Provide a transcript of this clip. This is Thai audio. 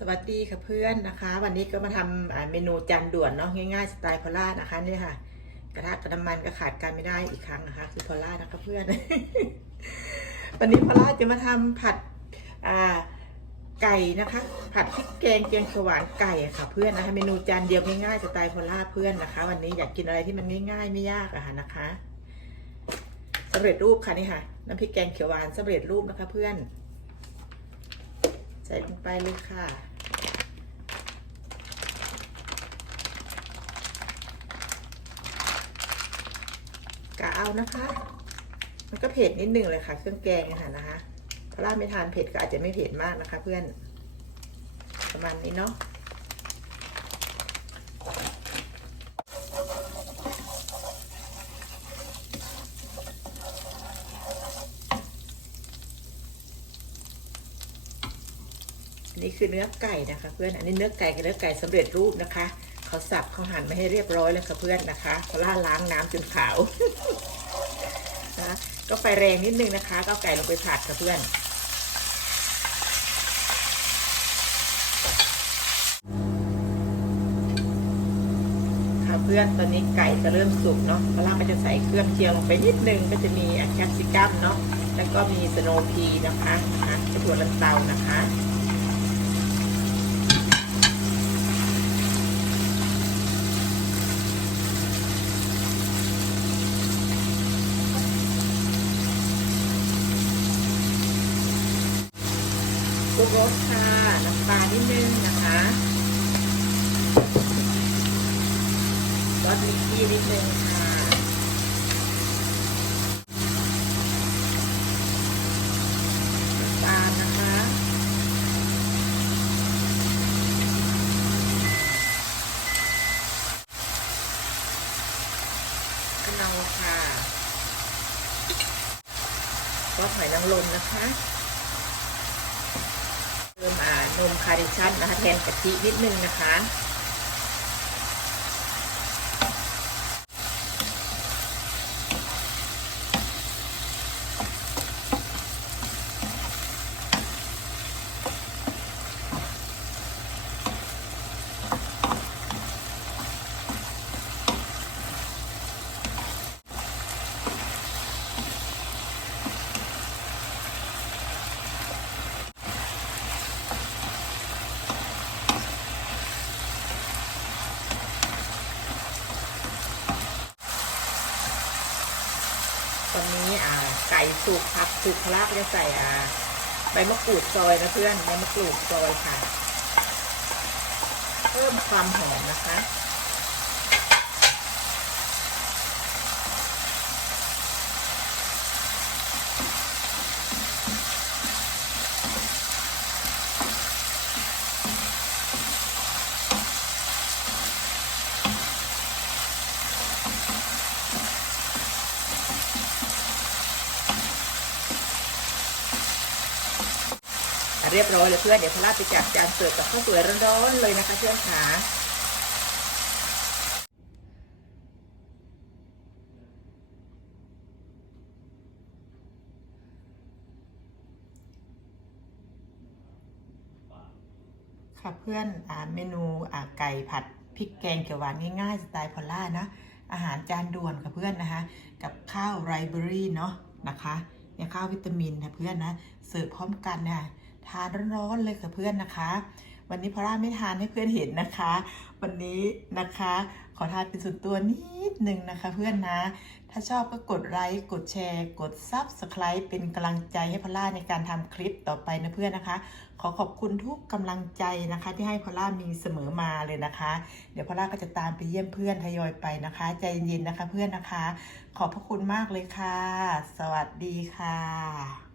สวัสดีค่ะเพื่อนนะคะ วันนี้ก็มาทำอ่าเมนูจานด่วนเนาะง่ายๆสไตล์พอล่านะคะนี่ค่ะ กระทะกับน้ำมันก็ขาดกันไม่ได้อีกครั้งนะคะ คือพอล่านะคะเพื่อน วันนี้พอล่าจะมาทำผัดไก่นะคะ ผัดพริกแกงเกียงเขียวหวานไก่ค่ะ เพื่อนนะคะเมนูจานเดียวง่ายๆสไตล์พอลล่าเพื่อนนะคะ วันนี้อยากกินอะไรที่มันง่ายๆไม่ยากอะค่ะนะคะสำเร็จรูปค่ะนี่ค่ะน้ำพริกแกงเขียวหวานสำเร็จรูปนะคะ เพื่อน ใส่ลงไปเลยค่ะ กะเอานะคะ มันก็เผ็ดนิดนึงเลยค่ะ เครื่องแกงค่ะนะคะถ้าราดไม่ทานเผ็ดก็อาจจะไม่เผ็ดมากนะคะ เพื่อน ประมาณนี้เนาะ นนี้คือเนื้อไก่นะคะ เพื่อน อันนี้เนื้อไก่กับเนื้อไก่สำเร็จรูปนะคะ เขาสับเขาหั่นมาให้เรียบร้อยแล้วค่ะเพื่อนนะคะเขาล่าล้างน้ำจนขาวนะก็ไฟแรงนิดนึงนะคะก็เอาไก่ลงไปผัดค่ะเพื่อนค่ะเพื่อนตอนนี้ไก่ก็เริ่มสุกเนาะพอล่าก็จะใส่เครื่องเคียงลงไปนิดนึงก็จะมีแคปซิกัมเนาะแล้วก็มีสโนพีนะคะนะคะถั่วลันเตานะคะ ปรุงรสค่ะน้ำปลนิดนึงนะคะซอสมิกกี้นิดนึงค่ะน้ำตาลนะคะกระเนาค่ะซอสหอยนางรมนะคะ มอ่านมคาร์เนชั่นนะคะแทนกะทินิดนึงนะคะ วันนี้อ่าไก่สุกผักสุกพลาก็จะใส่อ่าใบมะกรูดซอยนะเพื่อนใบมะกรูดซอยค่ะ เพิ่มความหอมนะคะ เรียบร้อยเลยเพื่อนเดี๋ยวพลาไปจับจานเสิร์ฟกับข้าวสวยร้อนๆเลยนะคะเพื่อนขาค่ะเพื่อนอเมนูไก่ผัดพริกแกงเขียวหวานง่ายๆสไตล์พอลล่านะ อาหารจานด่วนค่ะเพื่อนนะคะ กับข้าวไรเบอรี่เนาะนะคะเนี่ยข้าววิตามินนะเพื่อนนะเสิร์ฟพร้อมกันนะ ทานร้อนๆเลยค่ะเพื่อนนะคะ วันนี้พอล่าไม่ทานให้เพื่อนเห็นนะคะ วันนี้นะคะ ขอทานเป็นส่วนตัวนิดนึงนะคะ เพื่อนนะ ถ้าชอบก็กดไลค์กดแชร์ กด Subscribe เป็นกำลังใจให้พอล่าในการทำคลิปต่อไปนะเพื่อนนะคะ ขอขอบคุณทุกกำลังใจนะคะ ที่ให้พอล่ามีเสมอมาเลยนะคะ เดี๋ยวพอลล่าก็จะตามไปเยี่ยมเพื่อนทยอยไปนะคะ ใจเย็นๆนะคะ เพื่อนนะคะ ขอบพระคุณมากเลยค่ะ สวัสดีค่ะ